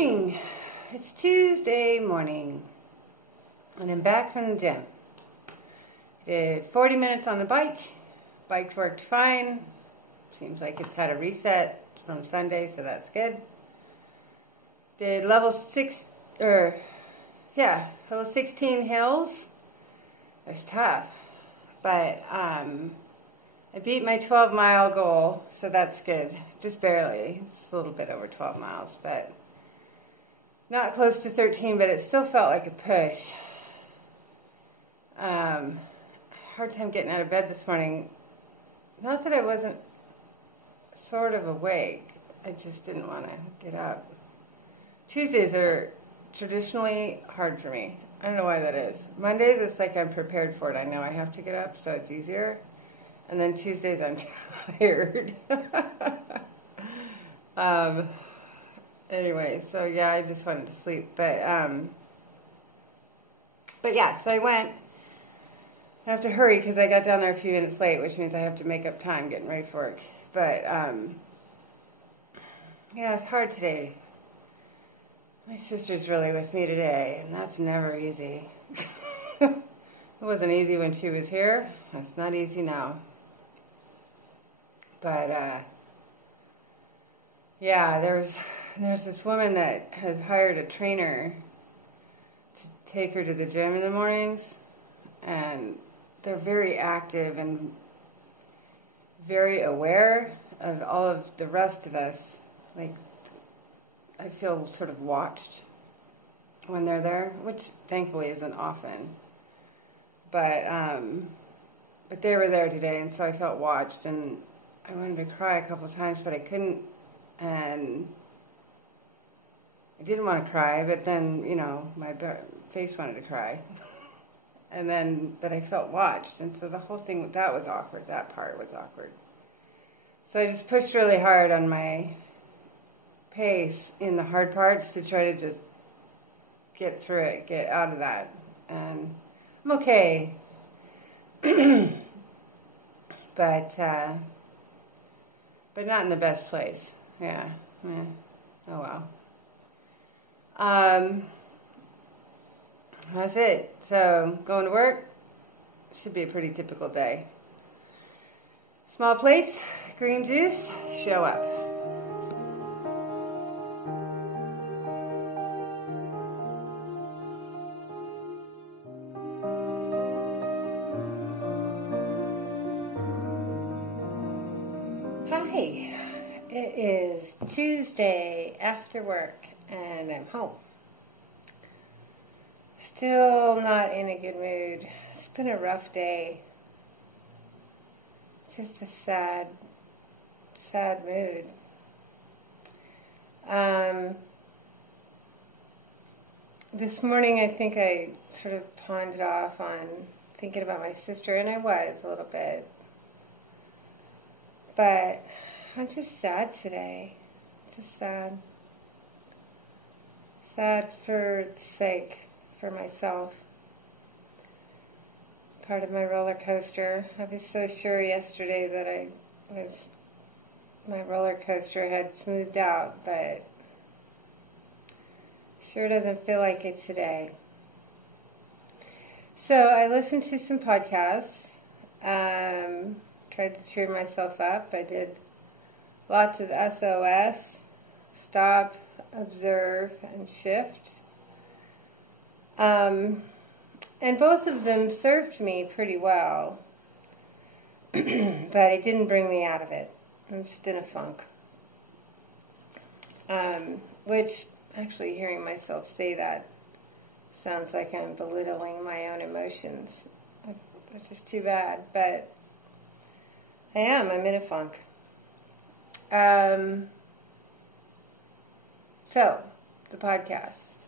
morning. It's Tuesday morning, and I'm back from the gym. Did 40 minutes on the bike. Bike worked fine. Seems like it's had a reset from Sunday, so that's good. Did level 16 hills. It was tough, but I beat my 12-mile goal, so that's good. Just barely. It's a little bit over 12 miles, but not close to 13, but it still felt like a push. Hard time getting out of bed this morning. Not that I wasn't sort of awake. I just didn't want to get up. Tuesdays are traditionally hard for me. I don't know why that is. Mondays, it's like I'm prepared for it. I know I have to get up, so it's easier. And then Tuesdays, I'm tired. Anyway, so yeah, I just wanted to sleep. But yeah, so I went. I have to hurry because I got down there a few minutes late, which means I have to make up time getting ready for work. But yeah, it's hard today. My sister's really with me today, and that's never easy. It wasn't easy when she was here. It's not easy now. But yeah, there's this woman that has hired a trainer to take her to the gym in the mornings, and they're very active and very aware of all of the rest of us. Like, I feel sort of watched when they're there, which thankfully isn't often. But they were there today, and so I felt watched, and I wanted to cry a couple of times, but I couldn't, and I didn't want to cry, but then, you know, my face wanted to cry. And then, but I felt watched, and so the whole thing, that was awkward. That part was awkward. So I just pushed really hard on my pace in the hard parts to try to just get through it, get out of that. And I'm okay. But not in the best place. Yeah. Oh well. That's it. So, going to work should be a pretty typical day. Small plates, green juice, show up. Hi, it is Tuesday after work, and I'm home. Still not in a good mood. It's been a rough day. Just a sad mood. This morning I think I sort of pawned it off on thinking about my sister, and I was a little bit. But I'm just sad today. Just sad. Sad for its sake. For myself. Part of my roller coaster. I was so sure yesterday that my roller coaster had smoothed out, but sure doesn't feel like it today. So I listened to some podcasts, tried to cheer myself up. I did lots of SOS, stop, observe, and shift. And both of them served me pretty well, but it didn't bring me out of it. I'm just in a funk. Which, actually hearing myself say that sounds like I'm belittling my own emotions, which is too bad, but I'm in a funk. So, the podcast.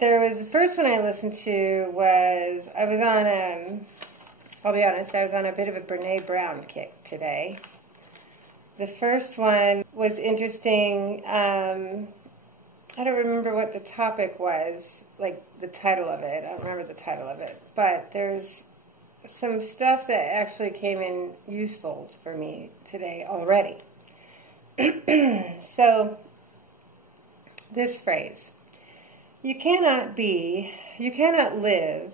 The first one I listened to was, I'll be honest, I was on a bit of a Brene Brown kick today. The first one was interesting. I don't remember what the topic was, like the title of it. I don't remember the title of it. But there's some stuff that actually came in useful for me today already. So, this phrase. You cannot live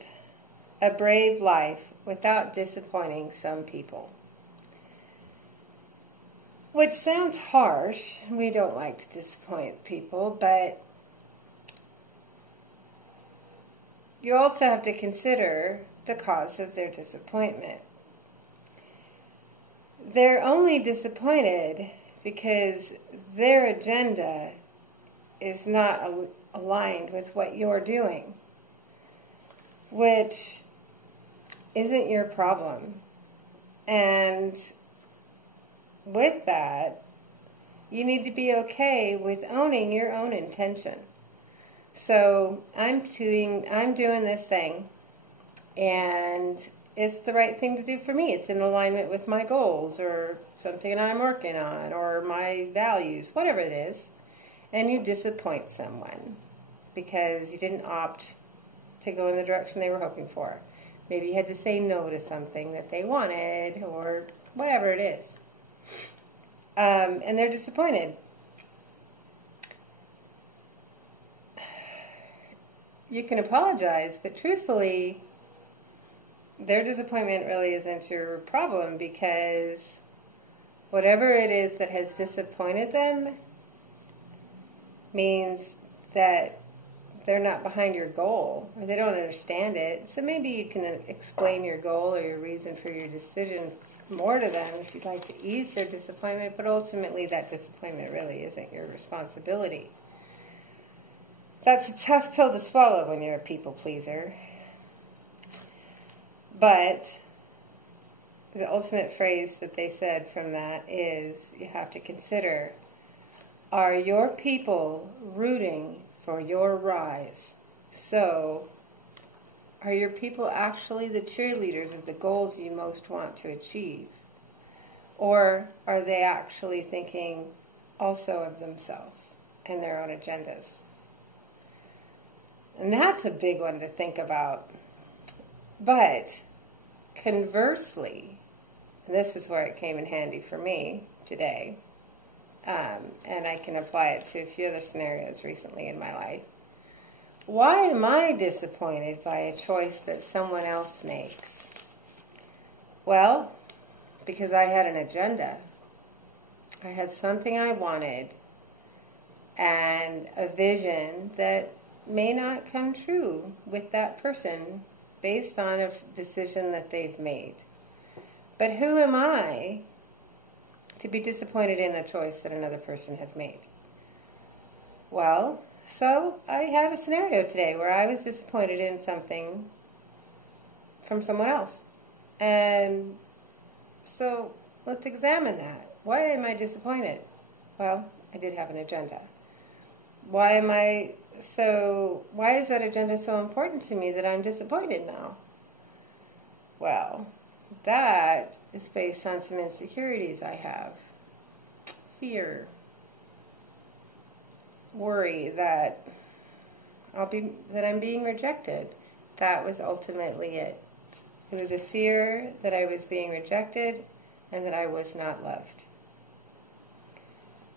a brave life without disappointing some people. Which sounds harsh. We don't like to disappoint people, but you also have to consider the cause of their disappointment. They're only disappointed because their agenda is not aligned with what you're doing, which isn't your problem. And with that, you need to be okay with owning your own intention. So I'm doing this thing, and it's the right thing to do for me. It's in alignment with my goals or something I'm working on or my values, whatever it is. And you disappoint someone because you didn't opt to go in the direction they were hoping for. Maybe you had to say no to something that they wanted or whatever it is. And they're disappointed. You can apologize, but truthfully, their disappointment really isn't your problem, because whatever it is that has disappointed them means that they're not behind your goal, or they don't understand it. So maybe you can explain your goal or your reason for your decision more to them if you'd like to ease their disappointment, but ultimately that disappointment really isn't your responsibility. That's a tough pill to swallow when you're a people pleaser. But the ultimate phrase that they said from that is, you have to consider, are your people rooting for your rise? So, are your people actually the cheerleaders of the goals you most want to achieve? Or are they actually thinking also of themselves and their own agendas? And that's a big one to think about. But conversely, and this is where it came in handy for me today, and I can apply it to a few other scenarios recently in my life. Why am I disappointed by a choice that someone else makes? Well, because I had an agenda. I had something I wanted and a vision that may not come true with that person based on a decision that they've made. But who am I to be disappointed in a choice that another person has made? Well, so I had a scenario today where I was disappointed in something from someone else. And so let's examine that. Why am I disappointed? Well, I did have an agenda. Why is that agenda so important to me that I'm disappointed now? Well, that is based on some insecurities I have. Fear. Worry that I'm being rejected. That was ultimately it. It was a fear that I was being rejected and that I was not loved.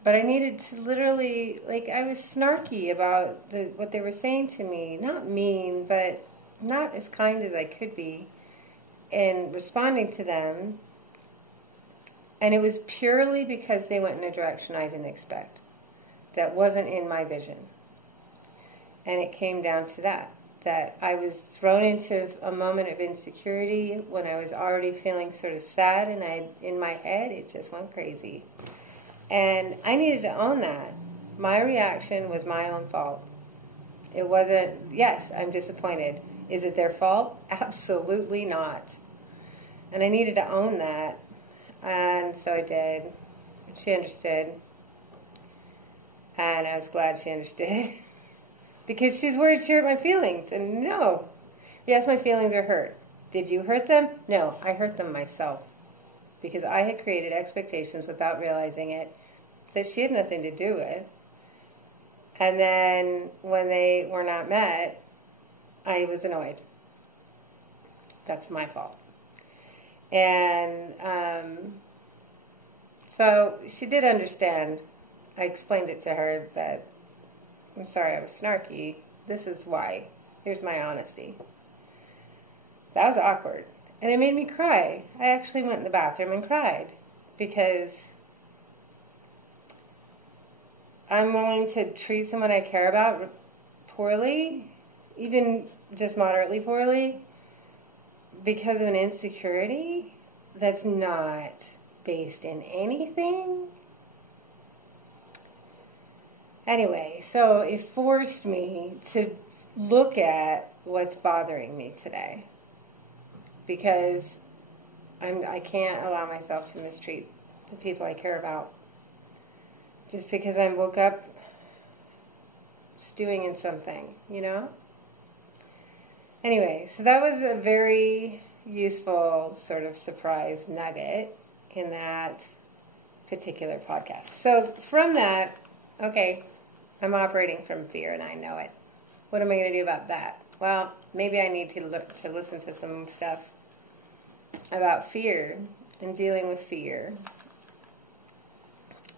But I needed to literally, I was snarky about what they were saying to me. Not mean, but not as kind as I could be in responding to them. And it was purely because they went in a direction I didn't expect. That wasn't in my vision. And it came down to that I was thrown into a moment of insecurity when I was already feeling sort of sad, and in my head it just went crazy. And I needed to own that. My reaction was my own fault. It wasn't, yes, I'm disappointed. Is it their fault? Absolutely not. And I needed to own that. And so I did. She understood. And I was glad she understood. Because she's worried she hurt my feelings. And no. Yes, my feelings are hurt. Did you hurt them? No, I hurt them myself. Because I had created expectations without realizing it that she had nothing to do with. And then when they were not met, I was annoyed. That's my fault. And so she did understand. I explained it to her that I'm sorry I was snarky. This is why. Here's my honesty. That was awkward. And it made me cry. I actually went in the bathroom and cried because I'm willing to treat someone I care about poorly, even just moderately poorly, because of an insecurity that's not based in anything. Anyway, so it forced me to look at what's bothering me today, because I can't allow myself to mistreat the people I care about just because I woke up stewing in something, you know? Anyway, so that was a very useful sort of surprise nugget in that particular podcast. So from that, okay, I'm operating from fear and I know it. What am I going to do about that? Well, maybe I need to look to listen to some stuff about fear and dealing with fear.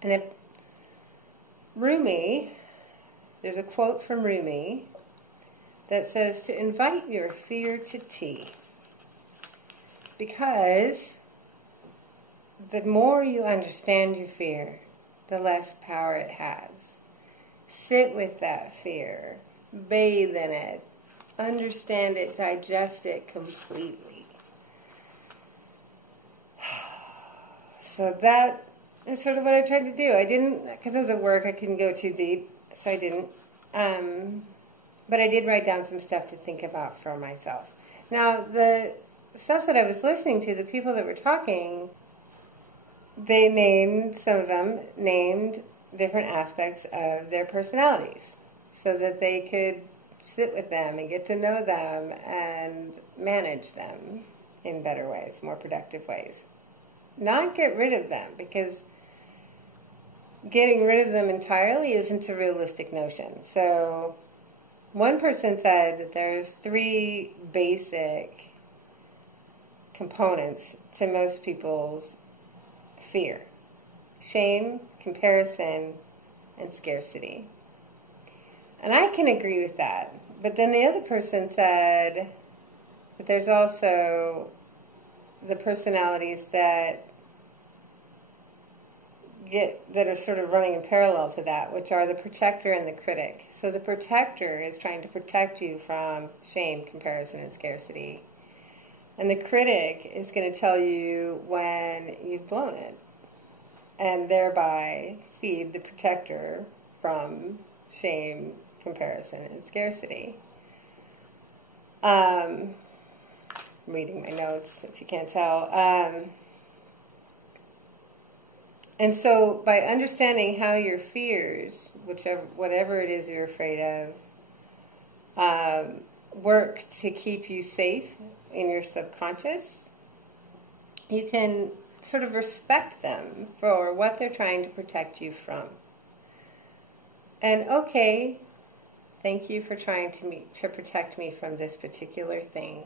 And Rumi, there's a quote from Rumi that says to invite your fear to tea. Because the more you understand your fear, the less power it has. Sit with that fear, bathe in it, understand it, digest it completely. So that is sort of what I tried to do. I didn't, because I was at work, I couldn't go too deep, so I didn't. But I did write down some stuff to think about for myself. Now, the stuff that I was listening to, the people that were talking, they named, some of them named different aspects of their personalities so that they could sit with them and get to know them and manage them in better ways, more productive ways. Not get rid of them, because getting rid of them entirely isn't a realistic notion. So one person said that there's 3 basic components to most people's fear: shame, comparison, and scarcity. And I can agree with that. But then the other person said that there's also the personalities that are sort of running in parallel to that, which are the protector and the critic. So the protector is trying to protect you from shame, comparison, and scarcity. And the critic is going to tell you when you've blown it, and thereby feed the protector from shame, comparison, and scarcity. Reading my notes, if you can't tell. And so by understanding how your fears, whatever it is you're afraid of, work to keep you safe in your subconscious, you can sort of respect them for what they're trying to protect you from. And okay, thank you for trying to protect me from this particular thing.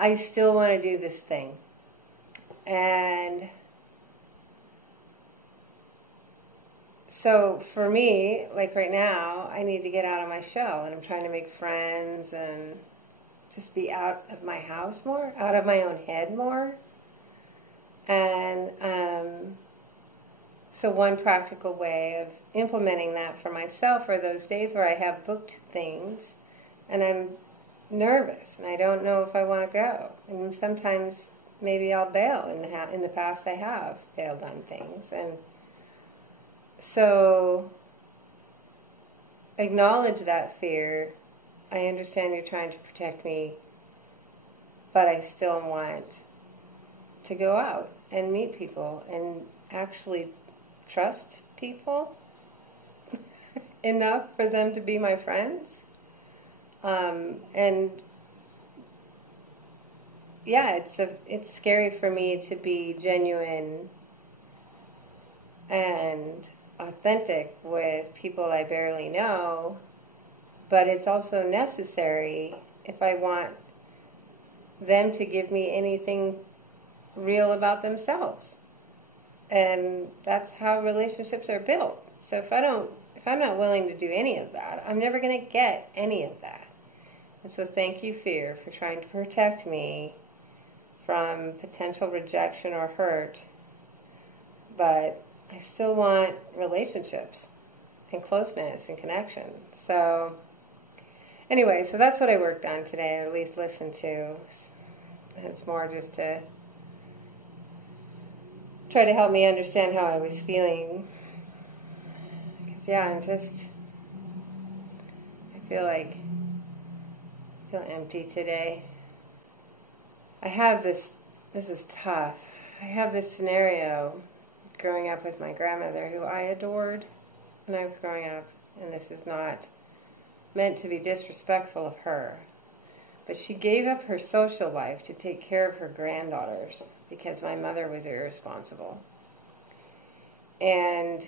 I still want to do this thing. And so for me, like right now, I need to get out of my shell, and I'm trying to make friends and just be out of my house more, out of my own head more. And so one practical way of implementing that for myself are those days where I have booked things and I'm nervous and I don't know if I want to go. And sometimes maybe I'll bail. In the past I have bailed on things. And so acknowledge that fear. I understand you're trying to protect me, but I still want to go out and meet people and actually trust people enough for them to be my friends. And yeah, it's scary for me to be genuine and authentic with people I barely know, but it's also necessary if I want them to give me anything real about themselves. And that's how relationships are built. So if If I'm not willing to do any of that, I'm never going to get any of that. And so thank you, fear, for trying to protect me from potential rejection or hurt. But I still want relationships and closeness and connection. So anyway, so that's what I worked on today, or at least listened to. It's more just to try to help me understand how I was feeling. Because, yeah, I feel empty today. I have this is tough. I have this scenario growing up with my grandmother, who I adored when I was growing up, and this is not meant to be disrespectful of her, but she gave up her social life to take care of her granddaughters because my mother was irresponsible. And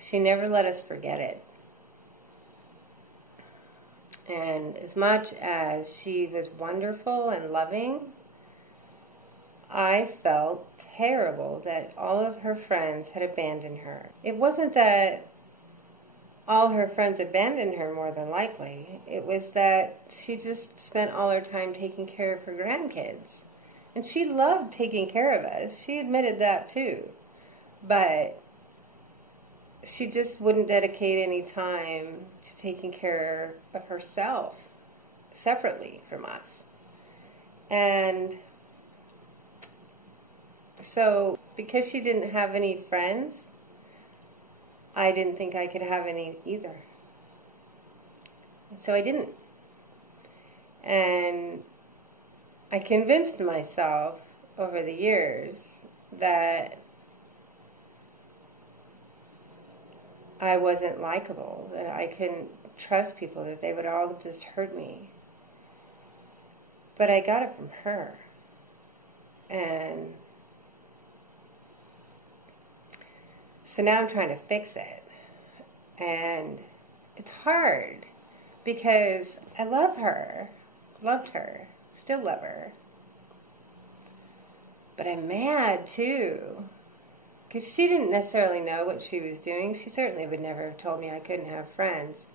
she never let us forget it. And as much as she was wonderful and loving, I felt terrible that all of her friends had abandoned her. It wasn't that all her friends abandoned her, more than likely. It was that she just spent all her time taking care of her grandkids. And she loved taking care of us. She admitted that too. But she just wouldn't dedicate any time to taking care of herself separately from us. And so, because she didn't have any friends, I didn't think I could have any either. So I didn't. And I convinced myself over the years that I wasn't likable, that I couldn't trust people, that they would all just hurt me. But I got it from her. And so now I'm trying to fix it. And it's hard because I love her, loved her, still love her. But I'm mad too, because she didn't necessarily know what she was doing. She certainly would never have told me I couldn't have friends.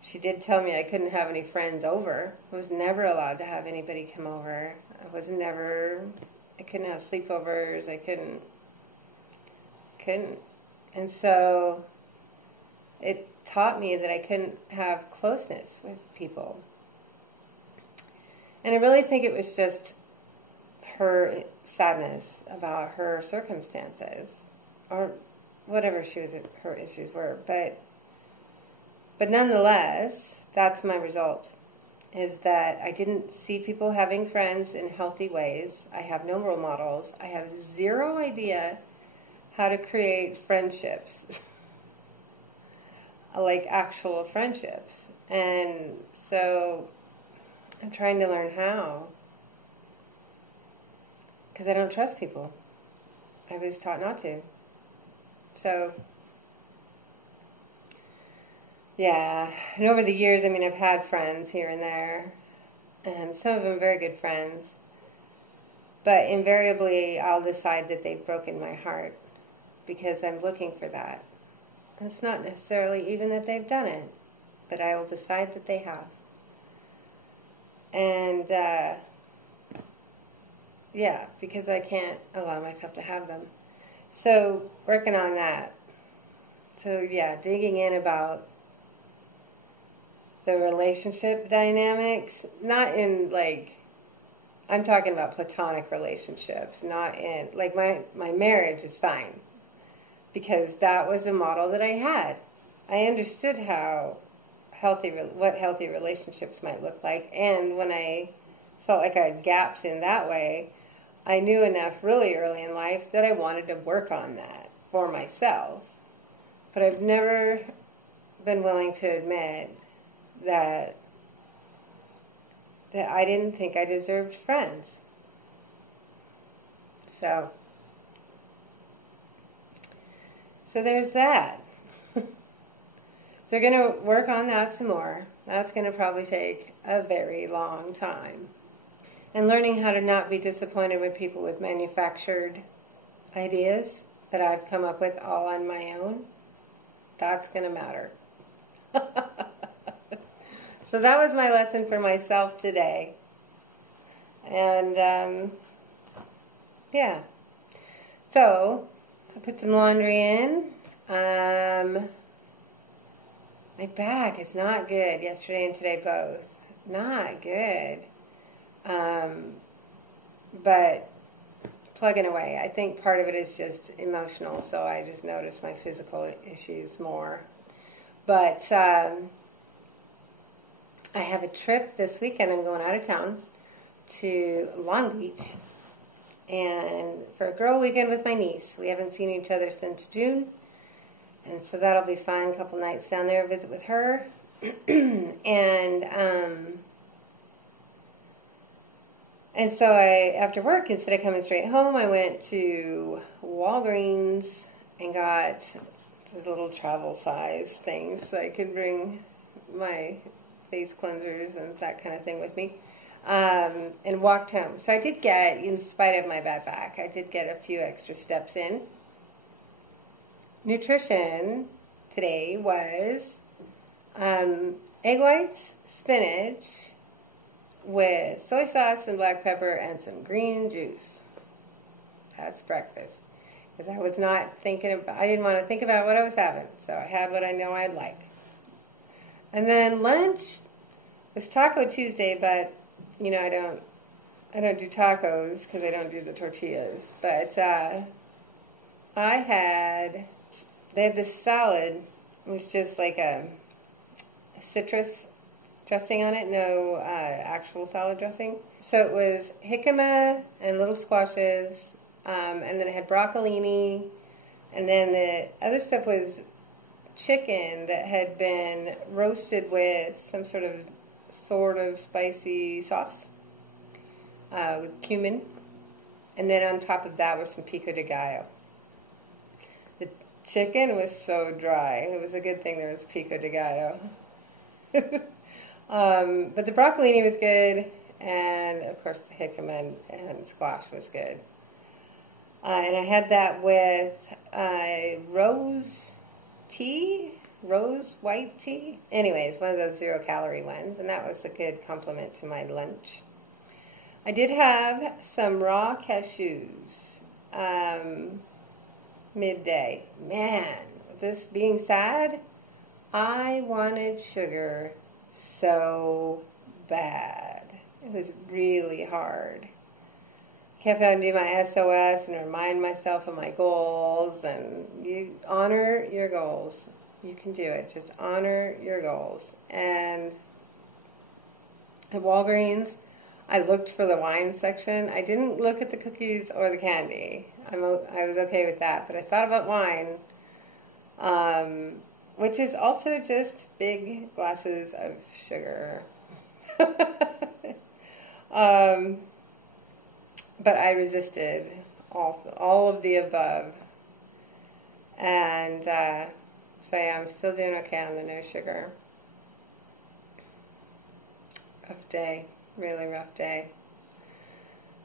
She did tell me I couldn't have any friends over. I was never allowed to have anybody come over. I couldn't have sleepovers. I couldn't. And so it taught me that I couldn't have closeness with people. And I really think it was just her sadness about her circumstances, or whatever her issues were. But nonetheless, that's my result, is that I didn't see people having friends in healthy ways. I have no role models. I have zero idea how to create friendships, like actual friendships. And so I'm trying to learn how, because I don't trust people. I was taught not to. So, yeah. And over the years, I've had friends here and there, and some of them very good friends. But invariably, I'll decide that they've broken my heart because I'm looking for that. And it's not necessarily even that they've done it, but I will decide that they have. And, yeah, because I can't allow myself to have them. So, working on that. So, yeah, digging in about the relationship dynamics, not in, I'm talking about platonic relationships, not in, my marriage is fine, because that was a model that I had. I understood what healthy relationships might look like, and when I felt like I had gaps in that way, I knew enough really early in life that I wanted to work on that for myself. But I've never been willing to admit that I didn't think I deserved friends. So there's that. So we're going to work on that some more. That's going to probably take a very long time. And learning how to not be disappointed with people with manufactured ideas that I've come up with all on my own. That's going to matter. So that was my lesson for myself today. And, yeah. So, I put some laundry in. My back is not good. Yesterday and today both. Not good. But plugging away. I think part of it is just emotional, so I just notice my physical issues more. But I have a trip this weekend. I'm going out of town to Long Beach, and for a girl weekend with my niece. We haven't seen each other since June, and so that'll be fun. A couple nights down there, visit with her, and so after work, instead of coming straight home, I went to Walgreens and got just little travel size things so I could bring my face cleansers and that kind of thing with me, and walked home. So I did get, in spite of my bad back, I did get a few extra steps in. Nutrition today was egg whites, spinach, with soy sauce and black pepper and some green juice. That's breakfast. Because I was not thinking about, I didn't want to think about what I was having. So I had what I know I'd like. And then lunch was Taco Tuesday, but, you know, I don't do tacos because I don't do the tortillas. But they had this salad. It was just like a citrus dressing on it, no actual salad dressing. So it was jicama and little squashes, and then it had broccolini, and then the other stuff was chicken that had been roasted with some sort of spicy sauce with cumin, and then on top of that was some pico de gallo. The chicken was so dry. It was a good thing there was pico de gallo. But the broccolini was good, and of course the jicama and squash was good. And I had that with rose white tea. Anyways, one of those 0-calorie ones, and that was a good complement to my lunch. I did have some raw cashews midday. Man, this being sad, I wanted sugar so bad. It was really hard. Kept having to do my SOS and remind myself of my goals, and you honor your goals. You can do it. Just honor your goals. And at Walgreens, I looked for the wine section. I didn't look at the cookies or the candy. I was okay with that, but I thought about wine, which is also just big glasses of sugar. But I resisted all of the above. And so yeah, I'm still doing okay on the no sugar. Rough day. Really rough day.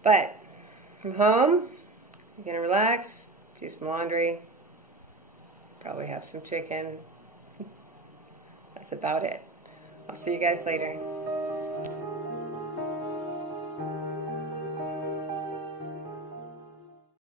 But I'm home. I'm going to relax, do some laundry, probably have some chicken. That's about it. I'll see you guys later.